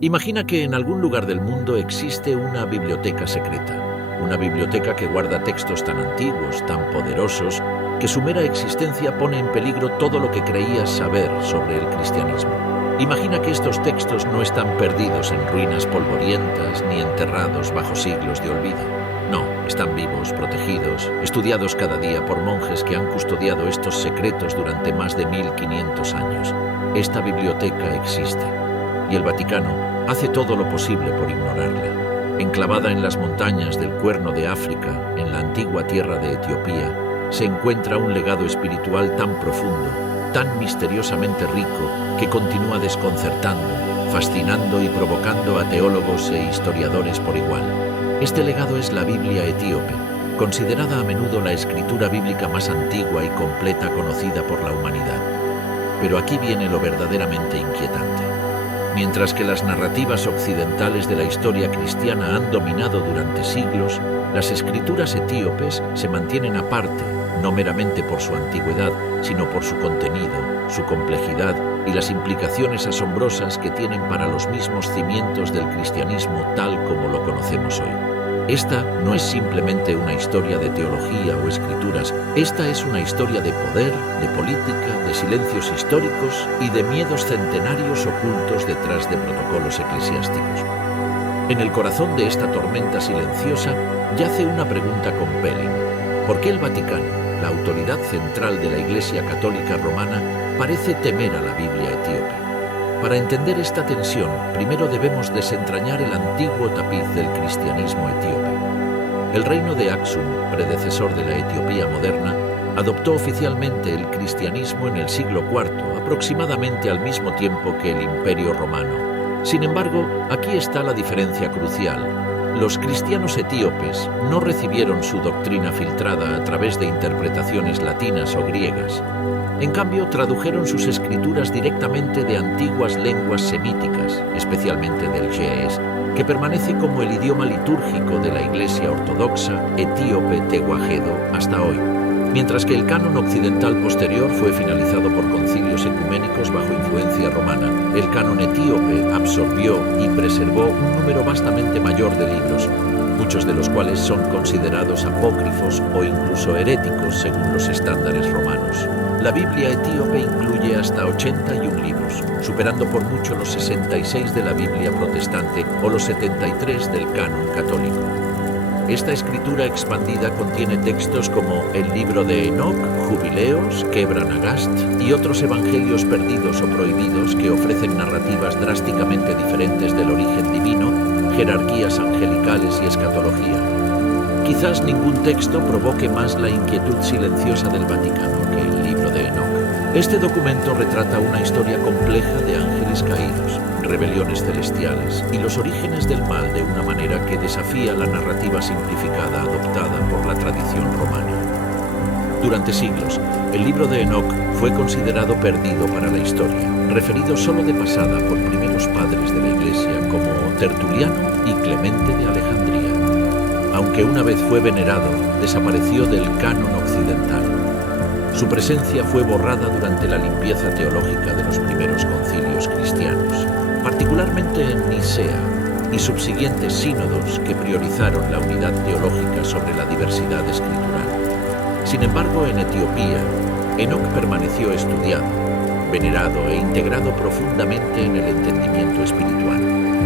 Imagina que en algún lugar del mundo existe una biblioteca secreta, una biblioteca que guarda textos tan antiguos, tan poderosos, que su mera existencia pone en peligro todo lo que creías saber sobre el cristianismo. Imagina que estos textos no están perdidos en ruinas polvorientas ni enterrados bajo siglos de olvido. No, están vivos, protegidos, estudiados cada día por monjes que han custodiado estos secretos durante más de 1500 años. Esta biblioteca existe, y el Vaticano hace todo lo posible por ignorarla. Enclavada en las montañas del Cuerno de África, en la antigua tierra de Etiopía, se encuentra un legado espiritual tan profundo, tan misteriosamente rico, que continúa desconcertando, fascinando y provocando a teólogos e historiadores por igual. Este legado es la Biblia etíope, considerada a menudo la escritura bíblica más antigua y completa conocida por la humanidad. Pero aquí viene lo verdaderamente inquietante. Mientras que las narrativas occidentales de la historia cristiana han dominado durante siglos, las escrituras etíopes se mantienen aparte, no meramente por su antigüedad, sino por su contenido, su complejidad y las implicaciones asombrosas que tienen para los mismos cimientos del cristianismo tal como lo conocemos hoy. Esta no es simplemente una historia de teología o escrituras, esta es una historia de poder, de política, de silencios históricos y de miedos centenarios ocultos detrás de protocolos eclesiásticos. En el corazón de esta tormenta silenciosa yace una pregunta compelling. ¿Por qué el Vaticano, la autoridad central de la Iglesia Católica Romana, parece temer a la Biblia etíope? Para entender esta tensión, primero debemos desentrañar el antiguo tapiz del cristianismo etíope. El reino de Aksum, predecesor de la Etiopía moderna, adoptó oficialmente el cristianismo en el siglo IV, aproximadamente al mismo tiempo que el Imperio Romano. Sin embargo, aquí está la diferencia crucial. Los cristianos etíopes no recibieron su doctrina filtrada a través de interpretaciones latinas o griegas. En cambio, tradujeron sus escrituras directamente de antiguas lenguas semíticas, especialmente del ge'ez, que permanece como el idioma litúrgico de la Iglesia Ortodoxa etíope tehuajedo hasta hoy, mientras que el canon occidental posterior fue finalizado por concilios ecuménicos bajo influencia romana. El canon etíope absorbió y preservó un número vastamente mayor de libros, muchos de los cuales son considerados apócrifos o incluso heréticos según los estándares romanos. La Biblia etíope incluye hasta 81 libros, superando por mucho los 66 de la Biblia protestante o los 73 del canon católico. Esta escritura expandida contiene textos como el libro de Enoc, Jubileos, Quebra Nagast y otros evangelios perdidos o prohibidos que ofrecen narrativas drásticamente diferentes del origen divino, jerarquías angelicales y escatología. Quizás ningún texto provoque más la inquietud silenciosa del Vaticano que el libro de Enoc. Este documento retrata una historia compleja de ángeles caídos, rebeliones celestiales y los orígenes del mal de una manera que desafía la narrativa simplificada adoptada por la tradición romana. Durante siglos, el libro de Enoc fue considerado perdido para la historia, referido solo de pasada por primeros padres de la Iglesia como Tertuliano y Clemente de Alejandría. Aunque una vez fue venerado, desapareció del canon occidental. Su presencia fue borrada durante la limpieza teológica de los primeros concilios cristianos, particularmente en Nicea y subsiguientes sínodos que priorizaron la unidad teológica sobre la diversidad escritural. Sin embargo, en Etiopía, Enoc permaneció estudiado, venerado e integrado profundamente en el entendimiento espiritual.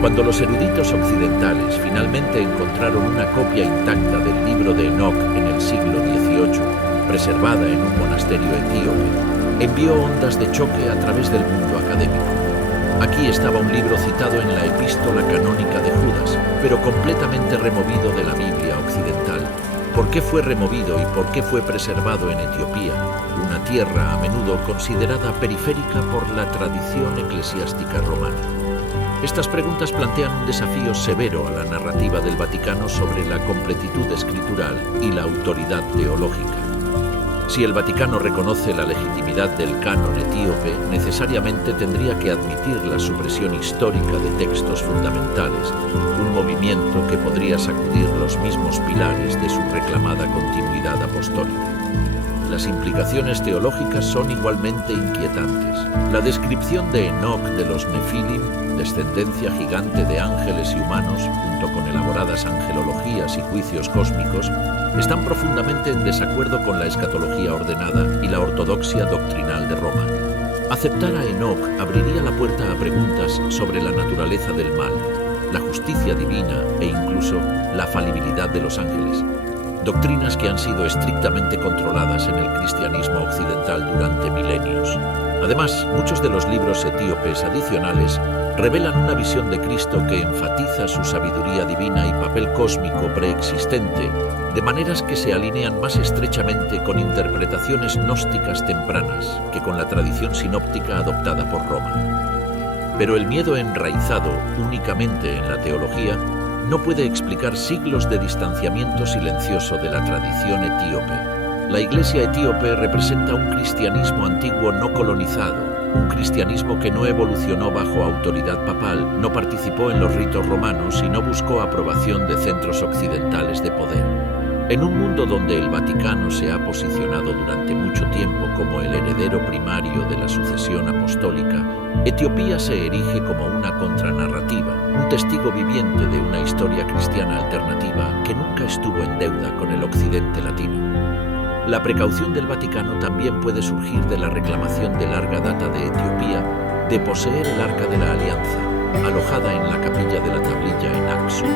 Cuando los eruditos occidentales finalmente encontraron una copia intacta del libro de Enoc en el siglo XVIII, preservada en un monasterio etíope, envió ondas de choque a través del mundo académico. Aquí estaba un libro citado en la epístola canónica de Judas, pero completamente removido de la Biblia occidental. ¿Por qué fue removido y por qué fue preservado en Etiopía, una tierra a menudo considerada periférica por la tradición eclesiástica romana? Estas preguntas plantean un desafío severo a la narrativa del Vaticano sobre la completitud escritural y la autoridad teológica. Si el Vaticano reconoce la legitimidad del canon etíope, necesariamente tendría que admitir la supresión histórica de textos fundamentales, un movimiento que podría sacudir los mismos pilares de su reclamada continuidad apostólica. Las implicaciones teológicas son igualmente inquietantes. La descripción de Enoc de los Nefilim descendencia gigante de ángeles y humanos, junto con elaboradas angelologías y juicios cósmicos, están profundamente en desacuerdo con la escatología ordenada y la ortodoxia doctrinal de Roma. Aceptar a Enoc abriría la puerta a preguntas sobre la naturaleza del mal, la justicia divina e incluso la falibilidad de los ángeles, doctrinas que han sido estrictamente controladas en el cristianismo occidental durante milenios. Además, muchos de los libros etíopes adicionales revelan una visión de Cristo que enfatiza su sabiduría divina y papel cósmico preexistente, de maneras que se alinean más estrechamente con interpretaciones gnósticas tempranas que con la tradición sinóptica adoptada por Roma. Pero el miedo enraizado únicamente en la teología no puede explicar siglos de distanciamiento silencioso de la tradición etíope. La Iglesia etíope representa un cristianismo antiguo no colonizado, un cristianismo que no evolucionó bajo autoridad papal, no participó en los ritos romanos y no buscó aprobación de centros occidentales de poder. En un mundo donde el Vaticano se ha posicionado durante mucho tiempo como el heredero primario de la sucesión apostólica, Etiopía se erige como una contranarrativa, un testigo viviente de una historia cristiana alternativa que nunca estuvo en deuda con el occidente latino. La precaución del Vaticano también puede surgir de la reclamación de larga data de Etiopía de poseer el Arca de la Alianza, alojada en la capilla de la Tablilla en Aksum,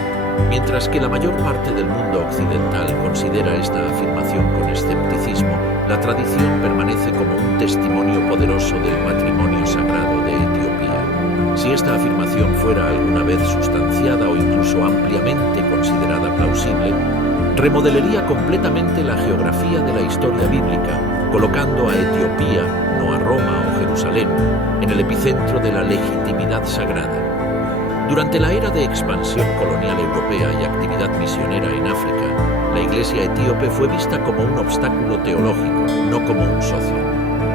mientras que la mayor parte del mundo occidental considera esta afirmación con escepticismo. La tradición permanece como un testimonio poderoso del patrimonio sagrado de Etiopía. Si esta afirmación fuera alguna vez sustanciada o incluso ampliamente considerada plausible, remodelaría completamente la geografía de la historia bíblica, colocando a Etiopía, no a Roma o Jerusalén, en el epicentro de la legitimidad sagrada. Durante la era de expansión colonial europea y actividad misionera en África, la Iglesia etíope fue vista como un obstáculo teológico, no como un socio.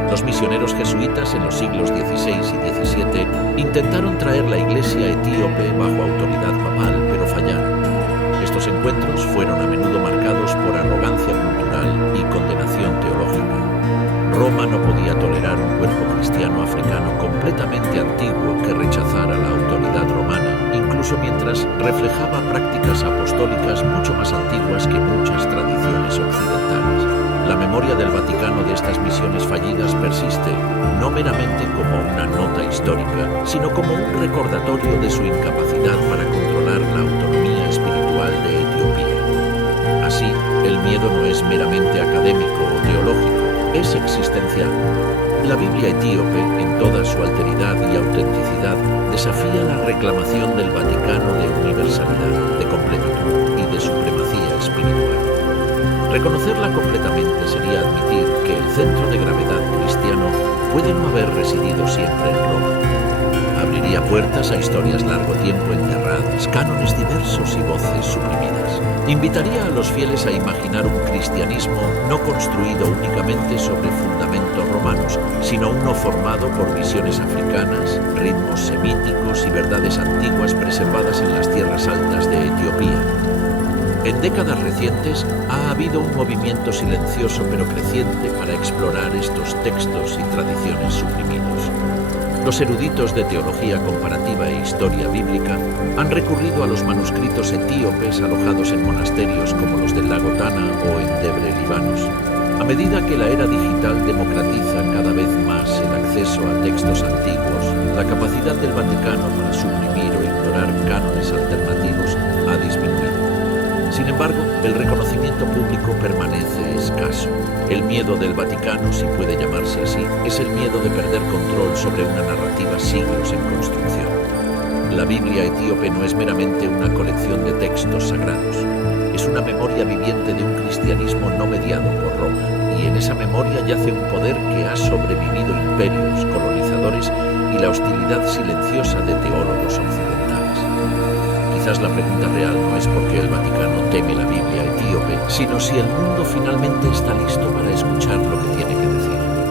Los misioneros jesuitas en los siglos XVI y XVII intentaron traer la Iglesia etíope bajo autoridad papal, pero fallaron. Estos encuentros fueron a menudo marcados por arrogancia cultural y condenación teológica. Roma no podía tolerar un cuerpo cristiano africano completamente antiguo que rechazara la autoridad romana, incluso mientras reflejaba prácticas apostólicas mucho más antiguas que muchas tradiciones occidentales. La memoria del Vaticano de estas misiones fallidas persiste, no meramente como una nota histórica, sino como un recordatorio de su incapacidad para controlar la autonomía espiritual de Etiopía. Así, el miedo no es meramente académico o teológico, es existencial. La Biblia etíope, en toda su alteridad y autenticidad, desafía la reclamación del Vaticano de universalidad, de completitud y de supremacía espiritual. Reconocerla completamente sería admitir que el centro de gravedad cristiano puede no haber residido siempre en Roma. Abriría puertas a historias largo tiempo enterradas, cánones diversos y voces suprimidas. Invitaría a los fieles a imaginar un cristianismo no construido únicamente sobre fundamentos romanos, sino uno formado por visiones africanas, ritmos semíticos y verdades antiguas preservadas en las tierras altas de Etiopía. En décadas recientes ha habido un movimiento silencioso pero creciente para explorar estos textos y tradiciones suprimidos. Los eruditos de teología comparativa e historia bíblica han recurrido a los manuscritos etíopes alojados en monasterios como los del lago Tana o en Debre, Libanos. A medida que la era digital democratiza cada vez más el acceso a textos antiguos, la capacidad del Vaticano para suprimir o ignorar cánones alternativos ha disminuido. Sin embargo, el reconocimiento público permanece escaso. El miedo del Vaticano, si puede llamarse así, es el miedo de perder control sobre una narrativa siglos en construcción. La Biblia etíope no es meramente una colección de textos sagrados. Es una memoria viviente de un cristianismo no mediado por Roma, y en esa memoria yace un poder que ha sobrevivido imperios, colonizadores y la hostilidad silenciosa de teólogos occidentales. Quizás la pregunta real no es por qué el Vaticano teme la Biblia etíope, sino si el mundo finalmente está listo para escuchar lo que tiene que decir.